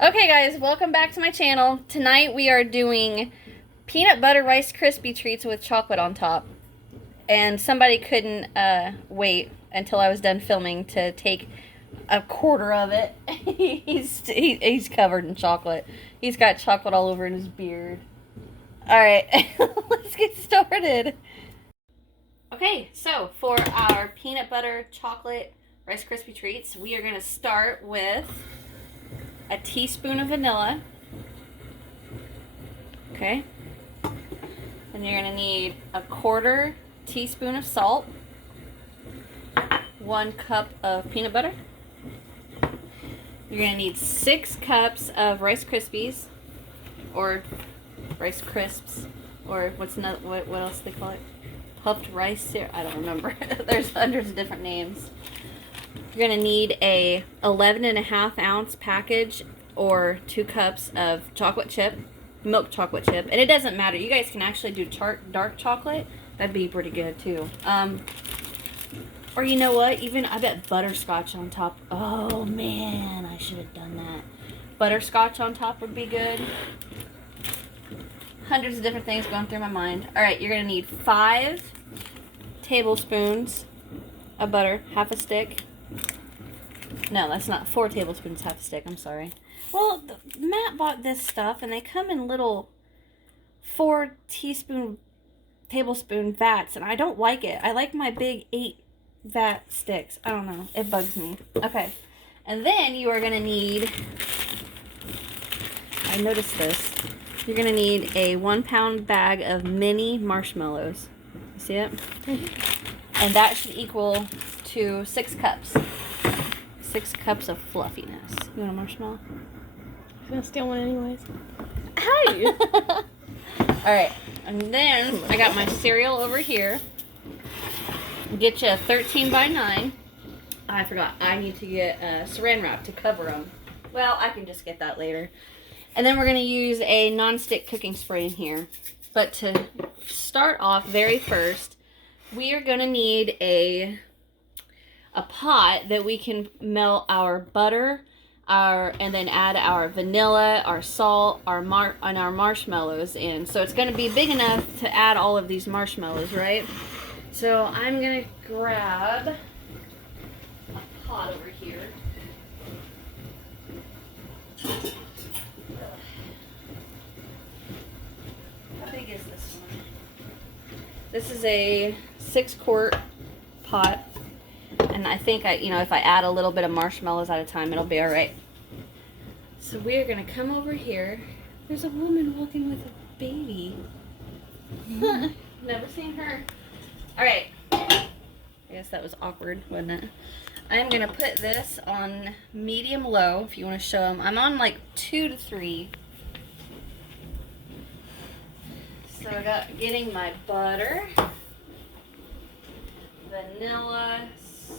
Okay guys, welcome back to my channel. Tonight we are doing peanut butter Rice Krispie treats with chocolate on top. And somebody couldn't wait until I was done filming to take a quarter of it. He's covered in chocolate. He's got chocolate all over in his beard. Alright, let's get started. Okay, so for our peanut butter chocolate Rice Krispie treats, we are going to start with a teaspoon of vanilla. Okay. And you're going to need a quarter teaspoon of salt, 1 cup of peanut butter. You're going to need 6 cups of Rice Krispies, or Rice Crisps, or what else do they call it? Puffed rice syrup. I don't remember. There's hundreds of different names. You're going to need a 11.5 ounce package or 2 cups of chocolate chip, milk chocolate chip. And it doesn't matter. You guys can actually do dark chocolate. That'd be pretty good too. Or you know what? Even, I bet butterscotch on top. Oh man, I should have done that. Butterscotch on top would be good. Hundreds of different things going through my mind. Alright, you're going to need 5 tablespoons of butter, half a stick. No, that's not 4 tablespoons, half a stick. I'm sorry. Well, Matt bought this stuff, and they come in little 4 tablespoon vats, and I don't like it. I like my big 8 vat sticks. I don't know. It bugs me. Okay. And then you are going to need, I noticed this, you're going to need a 1-pound bag of mini marshmallows. You see it? And that should equal to 6 cups. 6 cups of fluffiness. You want a marshmallow? I'm gonna steal one anyways. Hey! Alright, and then I got my cereal over here. Get you a 13 by 9. I forgot, I need to get saran wrap to cover them. Well, I can just get that later. And then we're going to use a non-stick cooking spray in here. But to start off very first, we are going to need a pot that we can melt our butter, and then add our vanilla, our salt, and our marshmallows in. So it's going to be big enough to add all of these marshmallows, right? So I'm going to grab a pot over here. How big is this one? This is a 6-quart pot. And I think if I add a little bit of marshmallows at a time, it'll be all right. So we're going to come over here. There's a woman walking with a baby. Never seen her. All right. I guess that was awkward, wasn't it? I'm going to put this on medium-low, if you want to show them. I'm on like 2 to 3. So I got getting my butter, vanilla,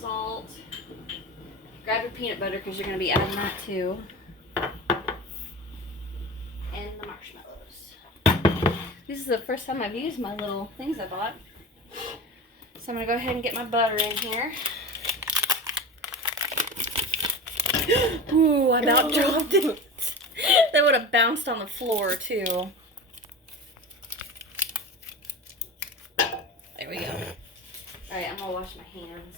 salt. Grab your peanut butter because you're going to be adding that too. And the marshmallows. This is the first time I've used my little things I bought. So I'm going to go ahead and get my butter in here. Ooh, I about dropped it. That would have bounced on the floor too. There we go. Alright, I'm going to wash my hands.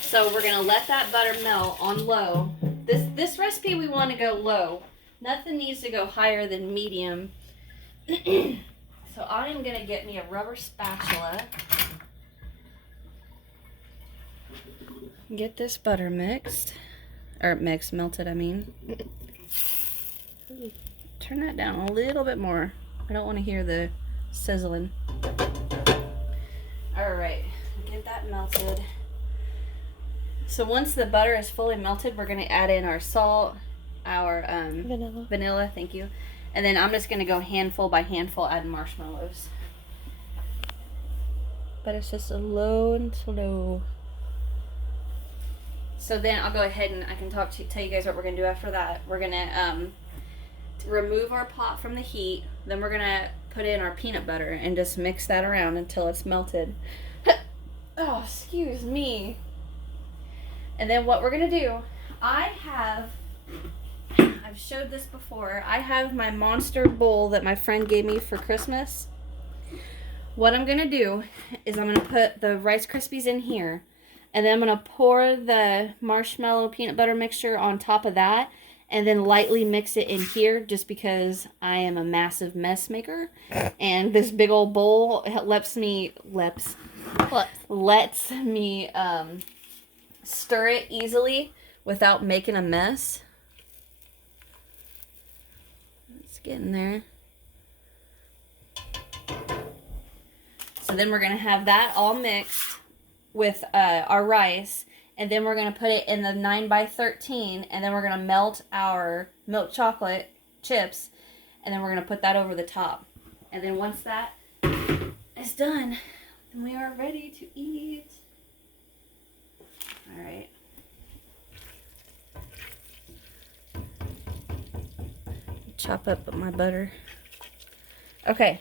So we're going to let that butter melt on low. This recipe we want to go low. Nothing needs to go higher than medium. So I am going to get me a rubber spatula. Get this butter mixed. Or melted, I mean. Turn that down a little bit more. I don't want to hear the sizzling. Alright, get that melted. So once the butter is fully melted, we're going to add in our salt, our vanilla, thank you. And then I'm just going to go handful by handful add marshmallows. But it's just a low and slow. So then I'll go ahead and I can tell you guys what we're going to do after that. We're going to remove our pot from the heat. Then we're going to put in our peanut butter and just mix that around until it's melted. Oh, excuse me. And then what we're going to do, I've showed this before. I have my monster bowl that my friend gave me for Christmas. What I'm going to do is I'm going to put the Rice Krispies in here. And then I'm going to pour the marshmallow peanut butter mixture on top of that. And then lightly mix it in here just because I am a massive mess maker. And this big old bowl lets me stir it easily without making a mess. It's getting there. So then we're going to have that all mixed with our rice. And then we're going to put it in the 9x13. And then we're going to melt our milk chocolate chips. And then we're going to put that over the top. And then once that is done, then we are ready to eat. All right. Chop up my butter. Okay.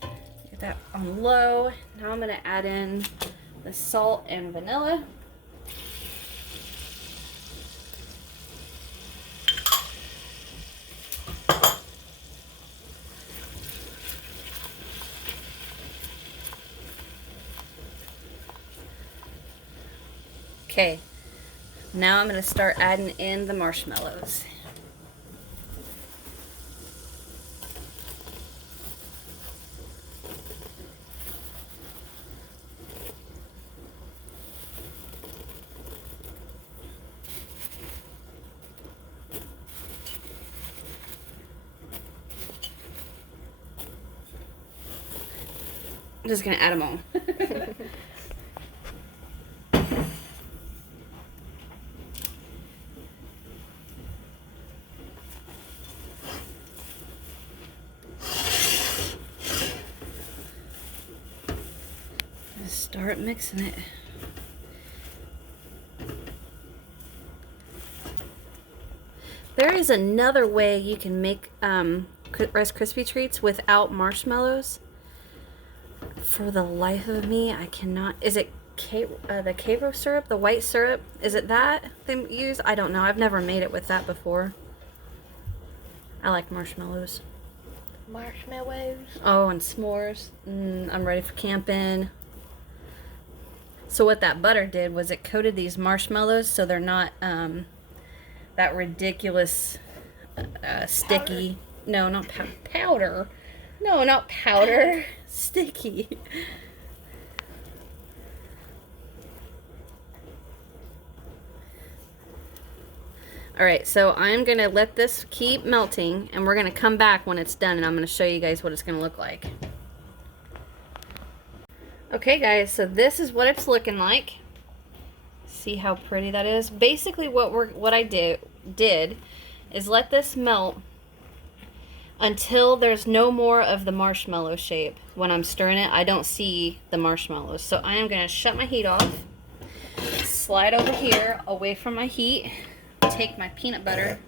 Get that on low. Now I'm going to add in the salt and vanilla. Okay. Now I'm going to start adding in the marshmallows. I'm just going to add them all. Start mixing it. There is another way you can make Rice Krispie treats without marshmallows. For the life of me, I cannot. Is it the Karo syrup, the white syrup? Is it that they use? I don't know. I've never made it with that before. I like marshmallows. Marshmallows. Oh, and s'mores. I'm ready for camping. So what that butter did was it coated these marshmallows so they're not that ridiculous sticky. Powder. No, not powder. No, not powder. Sticky. Alright, so I'm going to let this keep melting and we're going to come back when it's done and I'm going to show you guys what it's going to look like. Okay guys, so this is what it's looking like. See how pretty that is? Basically what I did is let this melt until there's no more of the marshmallow shape. When I'm stirring it, I don't see the marshmallows. So I am going to shut my heat off, slide over here away from my heat, take my peanut butter.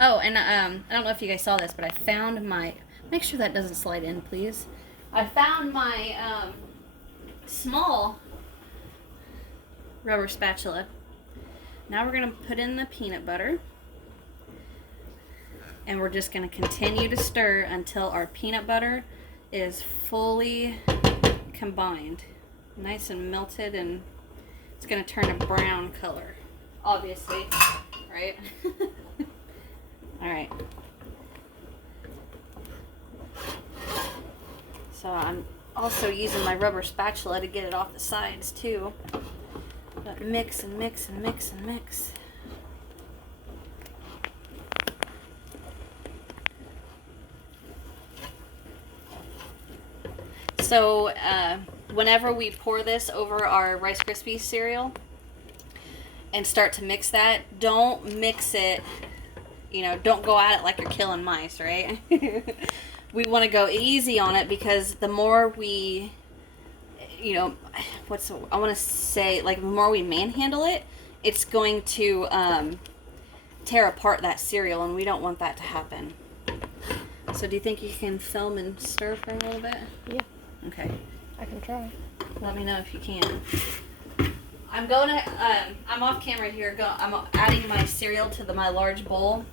Oh, and I don't know if you guys saw this, but I found my, make sure that doesn't slide in, please. I found my small rubber spatula. Now we're going to put in the peanut butter. And we're just going to continue to stir until our peanut butter is fully combined. Nice and melted, and it's going to turn a brown color. Obviously, right? Alright. So I'm also using my rubber spatula to get it off the sides too. But mix and mix and mix and mix. So whenever we pour this over our Rice Krispies cereal and start to mix that, don't mix it, you know, don't go at it like you're killing mice, right? We want to go easy on it because the more we, you know, I want to say, like, the more we manhandle it, it's going to tear apart that cereal, and we don't want that to happen. So do you think you can film and stir for a little bit? Yeah. Okay. I can try. Let me know if you can. I'm going to, I'm off camera here. I'm adding my cereal to my large bowl.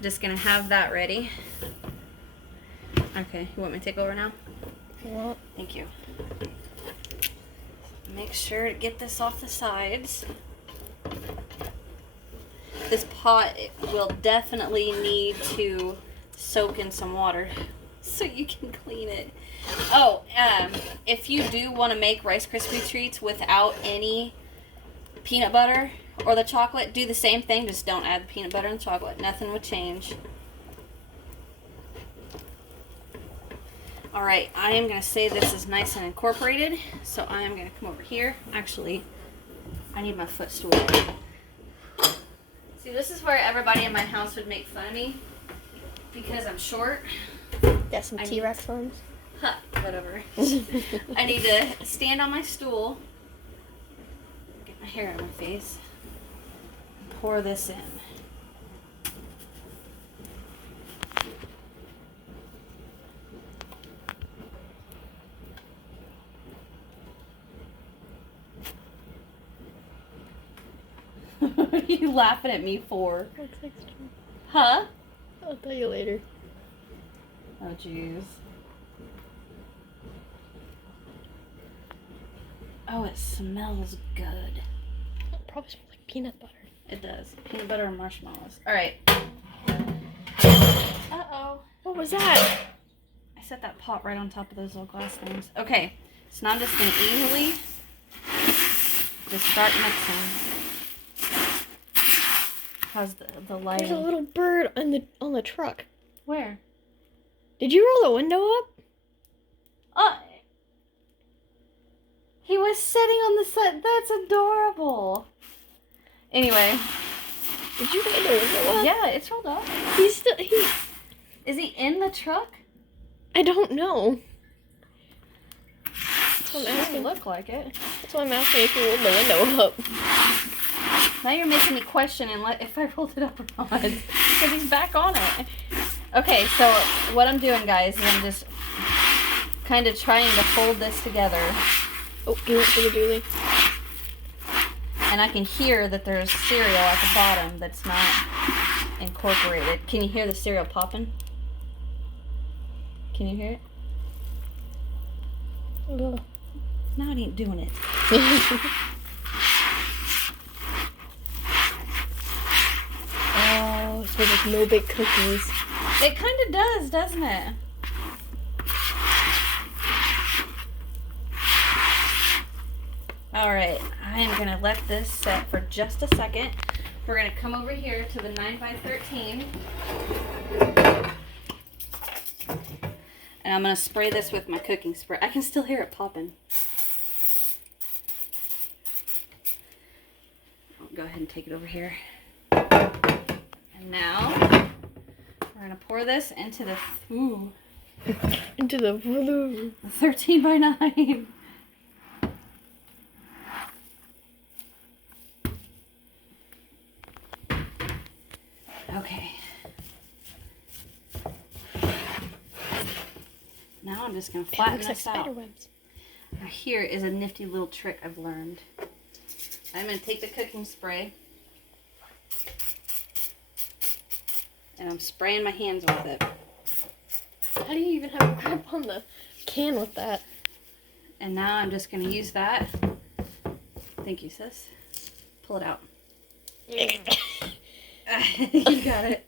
Just gonna have that ready. Okay, you want me to take over now? Yeah. Thank you. Make sure to get this off the sides. This pot will definitely need to soak in some water so you can clean it. Oh, if you do want to make Rice Krispie treats without any peanut butter or the chocolate, do the same thing, just don't add the peanut butter and chocolate. Nothing would change. Alright, I am going to say this is nice and incorporated, so I am going to come over here. Actually, I need my footstool. See, this is where everybody in my house would make fun of me because I'm short. Got some T-Rex arms. Huh, whatever. I need to stand on my stool, get my hair in my face, and pour this in. What are you laughing at me for? What's extra? Huh? I'll tell you later. Oh, jeez. Oh, it smells good. It probably smells like peanut butter. It does. Peanut butter and marshmallows. Alright. Uh-oh. What was that? I set that pot right on top of those little glass things. Okay. So now I'm just going to easily just start mixing. How's the lighting? There's a little bird on the truck. Where? Did you roll the window up? He was sitting on the side. That's adorable. Anyway. Did you roll the window up? Yeah, it's rolled up. Is he in the truck? I don't know. That's what I'm asking. Look like it. That's why I'm asking if you rolled the window up. Now you're making me question if I rolled it up or not. Because he's back on it. Okay, so what I'm doing, guys, is I'm just kind of trying to fold this together. Oh, you went for the dually. And I can hear that there's cereal at the bottom that's not incorporated. Can you hear the cereal popping? Can you hear it? Ugh. No, it ain't doing it. Oh, it smells like no bake cookies. It kind of does, doesn't it? Alright, I am going to let this set for just a second. We're going to come over here to the 9x13. And I'm going to spray this with my cooking spray. I can still hear it popping. I'll go ahead and take it over here. And now, we're going to pour this into the... Ooh. Into the blue. 13 by 9. Okay. Now I'm just going to flatten It looks this like out. spider webs. Now here is a nifty little trick I've learned. I'm going to take the cooking spray and I'm spraying my hands with it. How do you even have a grip on the can with that? And now I'm just going to use that. Thank you, sis. Pull it out. You got it.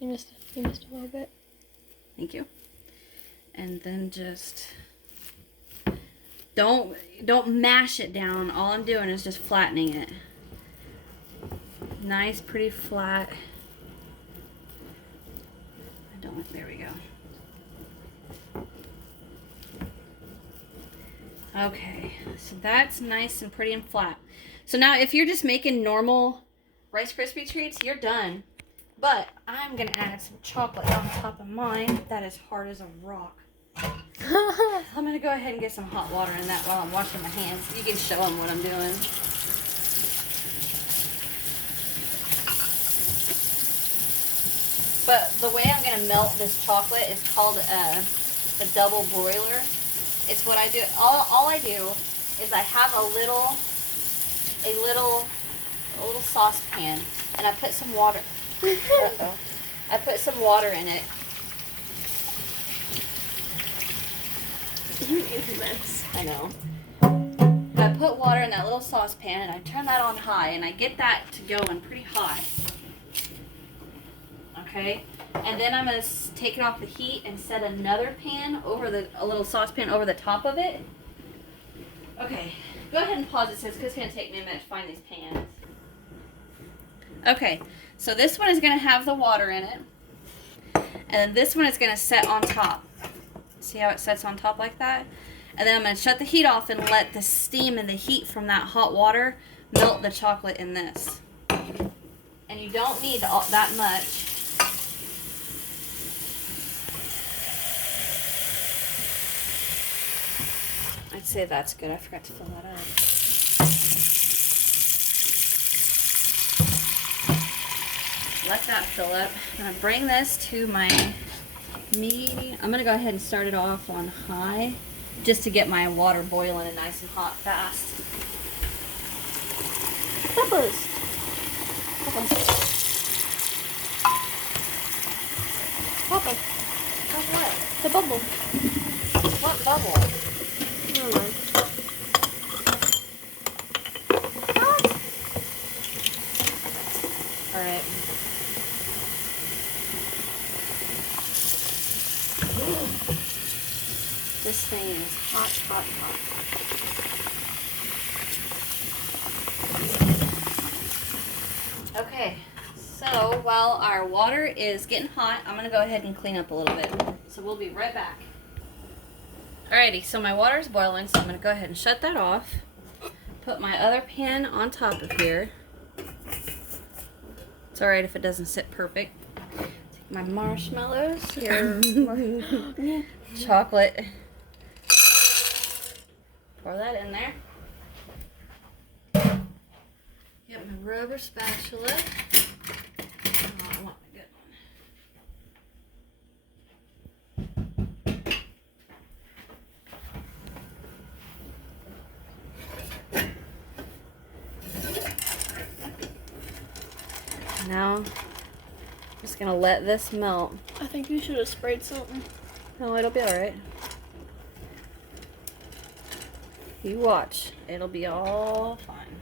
You missed a little bit. Thank you. And then just don't mash it down. All I'm doing is just flattening it. Nice, pretty flat. There we go. Okay, so that's nice and pretty and flat. So now if you're just making normal Rice Krispie treats, you're done. But I'm going to add some chocolate on top of mine. That is hard as a rock. I'm going to go ahead and get some hot water in that while I'm washing my hands. You can show them what I'm doing. But the way I'm gonna melt this chocolate is called a double broiler. It's what I do. All I do is I have a little saucepan, and I put some water. Uh-oh. I put some water in it. You made a mess. I know. I put water in that little saucepan, and I turn that on high, and I get that to going pretty high. Okay, and then I'm gonna take it off the heat and set another pan over a little saucepan over the top of it. Okay, go ahead and pause it, sis, because it's gonna take me a minute to find these pans. Okay, so this one is gonna have the water in it, and then this one is gonna set on top. See how it sets on top like that? And then I'm gonna shut the heat off and let the steam and the heat from that hot water melt the chocolate in this. And you don't need that much. I'd say that's good. I forgot to fill that up. Let that fill up. I'm going to bring this to my medium. I'm going to go ahead and start it off on high just to get my water boiling and nice and hot fast. Peppers. Papa. What? The bubble. What bubble? Never mind. What? Alright. This thing is hot, hot, hot. Okay, so while our water is getting hot, I'm going to go ahead and clean up a little bit. So we'll be right back. Alrighty, so my water is boiling, so I'm going to go ahead and shut that off. Put my other pan on top of here. It's alright if it doesn't sit perfect. Take my marshmallows here. Chocolate. Pour that in there. Get my rubber spatula. Oh, I want a good one. Now, I'm just gonna let this melt. I think you should have sprayed something. No, it'll be alright. You watch. It'll be all fine.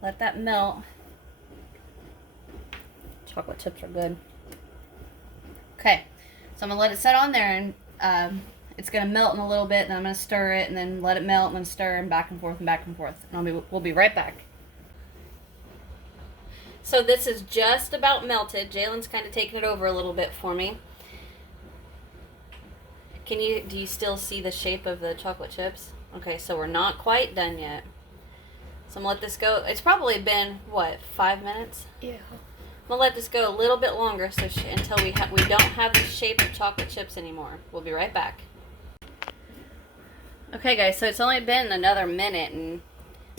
Let that melt. Chocolate chips are good. Okay, so I'm going to let it set on there, and it's going to melt in a little bit, and I'm going to stir it, and then let it melt, and then stir, and back and forth, and back and forth. And we'll be right back. So this is just about melted. Jalen's kind of taking it over a little bit for me. Do you still see the shape of the chocolate chips? Okay, so we're not quite done yet. So I'm going to let this go. It's probably been, what, 5 minutes? Yeah. I'm going to let this go a little bit longer until we don't have the shape of chocolate chips anymore. We'll be right back. Okay, guys, so it's only been another minute, and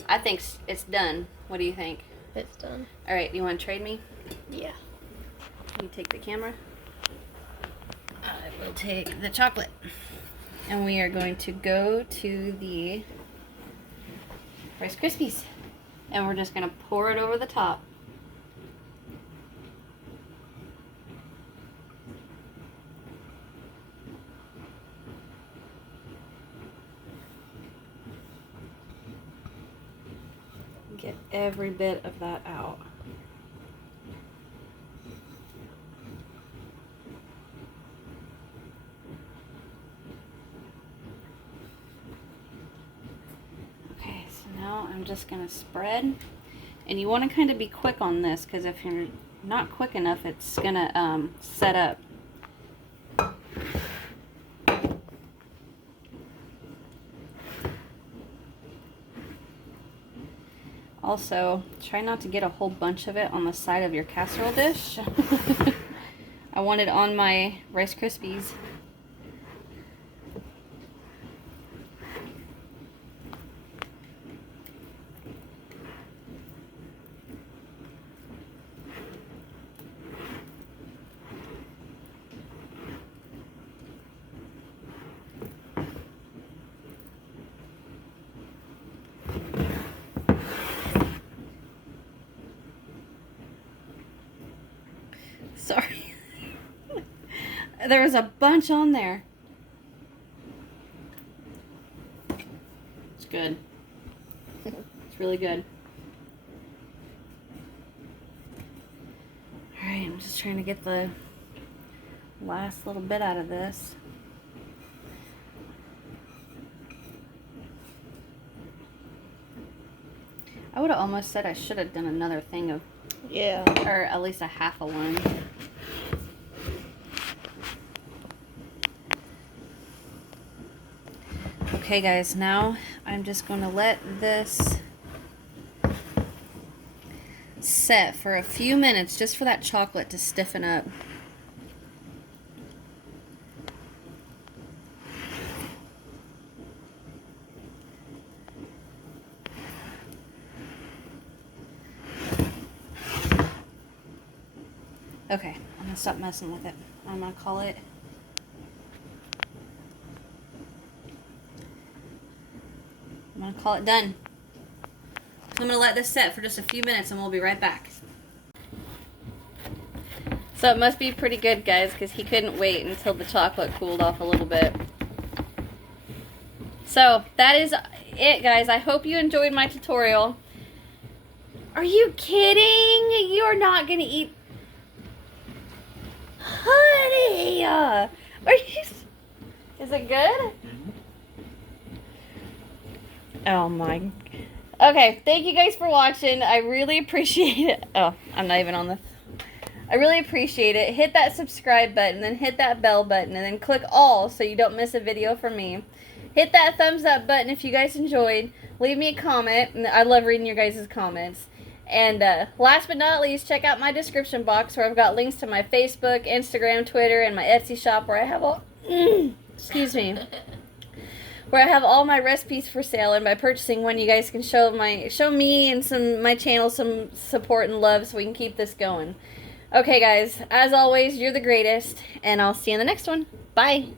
I think it's done. What do you think? It's done. All right, you want to trade me? Yeah. You take the camera. I will take the chocolate. And we are going to go to the Rice Krispies. And we're just going to pour it over the top. Get every bit of that out. Now I'm just going to spread, and you want to kind of be quick on this, because if you're not quick enough, it's going to set up. Also, try not to get a whole bunch of it on the side of your casserole dish. I want it on my Rice Krispies. There was a bunch on there. It's good. It's really good. Alright, I'm just trying to get the last little bit out of this. I would have almost said I should have done another thing of, Yeah. or at least a half a one. Okay guys, now I'm just going to let this set for a few minutes just for that chocolate to stiffen up. Okay, I'm gonna stop messing with it. I'm gonna call it done. I'm gonna let this set for just a few minutes and we'll be right back. So it must be pretty good, guys, because he couldn't wait until the chocolate cooled off a little bit. So that is it, guys. I hope you enjoyed my tutorial. Are you kidding? You're not gonna eat... Honey! Are you... Is it good? Oh my... Okay, thank you guys for watching. I really appreciate it. Oh, I'm not even on the... I really appreciate it. Hit that subscribe button, then hit that bell button, and then click all so you don't miss a video from me. Hit that thumbs up button if you guys enjoyed. Leave me a comment. I love reading your guys' comments. And last but not least, check out my description box where I've got links to my Facebook, Instagram, Twitter, and my Etsy shop where I have all... excuse me. Where I have all my recipes for sale, and by purchasing one, you guys can show me and my channel some support and love so we can keep this going. Okay, guys, as always, you're the greatest, and I'll see you in the next one. Bye.